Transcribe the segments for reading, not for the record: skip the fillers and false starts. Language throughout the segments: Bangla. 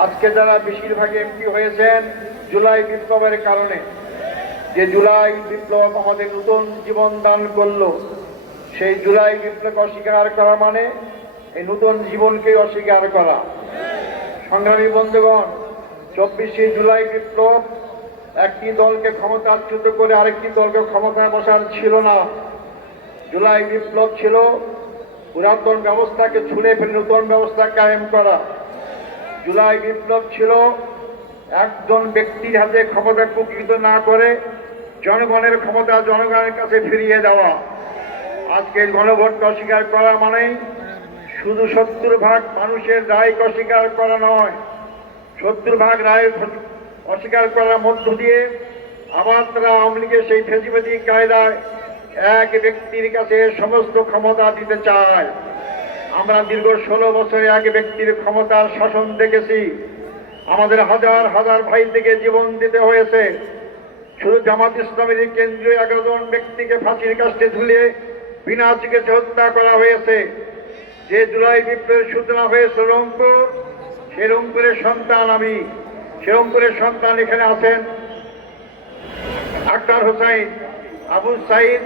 আজকে যারা বেশিরভাগ এমপি হয়েছেন জুলাই বিপ্লবের কারণে, যে জুলাই বিপ্লব আমাদের নতুন জীবন দান করলো, সেই জুলাই বিপ্লবকে অস্বীকার করা মানে এই নতুন জীবনকে অস্বীকার করা। সংগ্রামী বন্ধুগণ, 24শে জুলাই বিপ্লব একটি দলকে ক্ষমতাচ্যুত করে আরেকটি দলকে ক্ষমতায় বসার ছিল না। জুলাই বিপ্লব ছিল পুরাতন ব্যবস্থাকে ছুঁড়ে ফেলে নতুন ব্যবস্থা কায়েম করা। জুলাই বিপ্লব ছিল একজন ব্যক্তির হাতে ক্ষমতা কুক্ষিগত না করে জনগণের ক্ষমতা জনগণের কাছে ফিরিয়ে দেওয়া। আজকের গণভোটকে অস্বীকার করা মানে শুধু 70% মানুষের রায়কে অস্বীকার করা নয়, 70% রায় অস্বীকার করার মধ্য দিয়ে আবার তারা আওয়ামী লীগের সেই ফেসিবাদী কায়দায় এক ব্যক্তির কাছে সমস্ত ক্ষমতা দিতে চায়। আমরা দীর্ঘ 16 বছরে এক ব্যক্তির ক্ষমতার শাসন দেখেছি। আমাদের হাজার হাজার ভাই থেকে জীবন দিতে হয়েছে। শুধু জামাত ইসলামের কেন্দ্রীয় 11 জন ব্যক্তিকে ফাঁসির কাস্টে ঝুলিয়ে বিনা চিকিৎসা হত্যা করা হয়েছে। যে জুলাই বিপ্লবের সূচনা হয়েছে রংপুর, সে রংপুরের সন্তান আমি। সে রংপুরের সন্তান এখানে আছেন আক্তার হোসেন। আবু সাইদ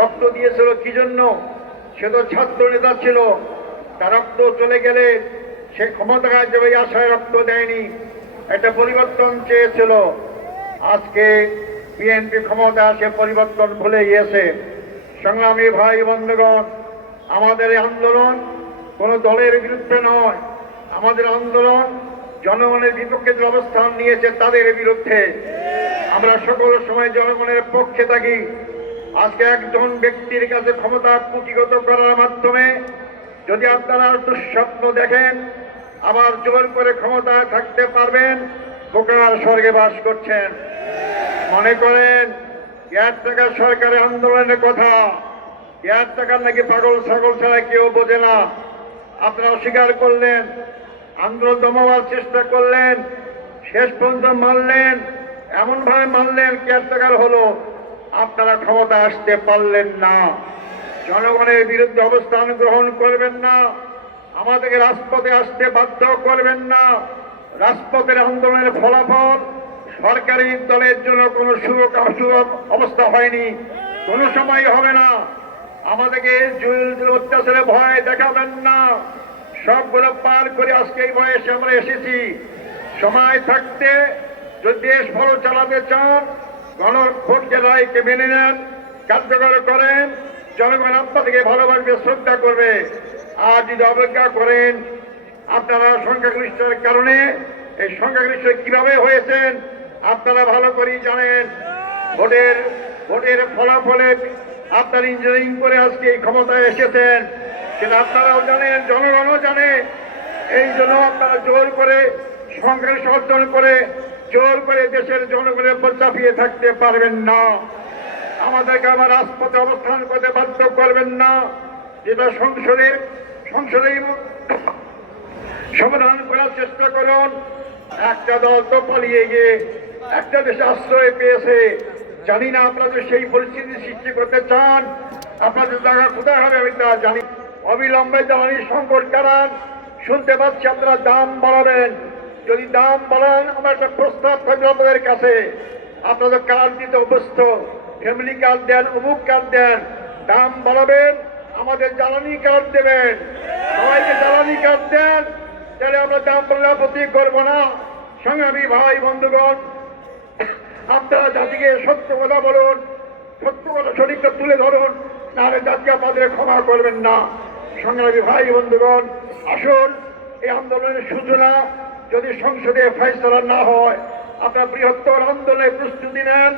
রক্ত দিয়েছিল কি জন্য? সে তো ছাত্র নেতা ছিল। তার রক্ত চলে গেলে সে ক্ষমতায় যাবে আশায় রক্ত দেয়নি, একটা পরিবর্তন চেয়েছিল। আজকে বিএনপি ক্ষমতা সে পরিবর্তন ভুলে গিয়েছে। সংগ্রামী ভাই বন্ধুগণ, আমাদের এই আন্দোলন কোনো দলের বিরুদ্ধে নয়, আমাদের আন্দোলন জনগণের বিপক্ষে যে অবস্থান নিয়েছে তাদের বিরুদ্ধে। আমরা সকল সময় জনগণের পক্ষে থাকি। আজকে একজন ব্যক্তির কাছে ক্ষমতা কুক্ষিগত করার মাধ্যমে যদি আপনারা দুঃস্বপ্ন দেখেন আবার জোর করে ক্ষমতায় থাকতে পারবেন, বোকার স্বর্গে বাস করছেন। মনে করেন টাকার সরকারের আন্দোলনের কথা, টাকার নাকি পাগল ছাগল ছাড়া কেউ বোঝে না। আপনারা অস্বীকার করলেন, আন্দোলন দমাবার চেষ্টা করলেন, শেষ পর্যন্ত মানলেন, এমনভাবে মানলেন কেয়ারটেকার হলো। আপনারা ক্ষমতা আসতে পারলেন না। জনগণের বিরুদ্ধে অবস্থান গ্রহণ করবেন না, আমাদেরকে রাজপথে আসতে বাধ্য করবেন না। রাজপথের আন্দোলনের ফলাফল সরকারি দলের জন্য কোনো শুভ অবস্থা হয়নি, কোনো সময় হবে না। আমাদেরকে জুলুম অত্যাচারে ভয় দেখাবেন না। সবগুলো পার করে আজকে এই বয়সে আমরা এসেছি। সময় থাকতে যদি দেশ ভালো চালাতে চান, গণভোটকে রায়কে মেনে নেন, কার্যকর করেন, জনগণ আপনাদেরকে ভালোবাসবে, শ্রদ্ধা করবে। আর যদি অপেক্ষা করেন, আপনারা সংখ্যাগরিষ্ঠের কারণে, এই সংখ্যাগরিষ্ঠ কিভাবে হয়েছেন আপনারা ভালো করেই জানেন। ভোটের ফলাফলে আপনারা ইঞ্জিনিয়ারিং করে আজকে এই ক্ষমতায় এসেছেন, সেটা আপনারাও জানেন, জনগণও জানে। এই জন্য আপনারা জোর করে সংখ্যাগরিষ্ঠ অর্জন করে জোর করে দেশের জনগণের উপর চাপিয়ে থাকতে পারবেন না। আমাদেরকে আবার রাজপথে অবস্থান করতে বাধ্য করবেন না। যেটা সংসদে সমাধান করার চেষ্টা করুন। একটা দল তো পালিয়ে গিয়ে একটা দেশে আশ্রয় পেয়েছে। জানি না আপনারা সেই পরিস্থিতি সৃষ্টি করতে চান, আপনাদের জায়গা কোথায় হবে আমি তা জানি। অবিলম্বে জ্বালানি সংকট কারণ শুনতে পাচ্ছি আপনারা দাম বাড়াবেন। যদি দাম বাড়ান, আমার একটা প্রস্তাব থাকবে আপনাদের কাছে। আপনাদের কার্ড দিতে অভ্যস্ত, ফ্যামিলি কার্ড দেন, অমুক কার্ড দেন, দাম বাড়াবেন, আমাদের জ্বালানি কার্ড দেবেন, সবাইকে জ্বালানি কার্ড দেন, তাহলে আমরা দাম বাড়লে আপত্তি করবো না। সংগ্রামী ভাই বন্ধুগণ, আপনারা জাতিকে সত্য কথা বলুন, সত্য কথা সঠিকটা তুলে ধরুন, নাহলে জাতিকে আপনাদের ক্ষমা করবেন না। সংগ্রামী ভাই বন্ধুগণ, আসুন এই আন্দোলনের সূচনা যদি সংসদে ফয়সালা না হয়, আপনারা বৃহত্তর আন্দোলনের প্রস্তুতি নেন।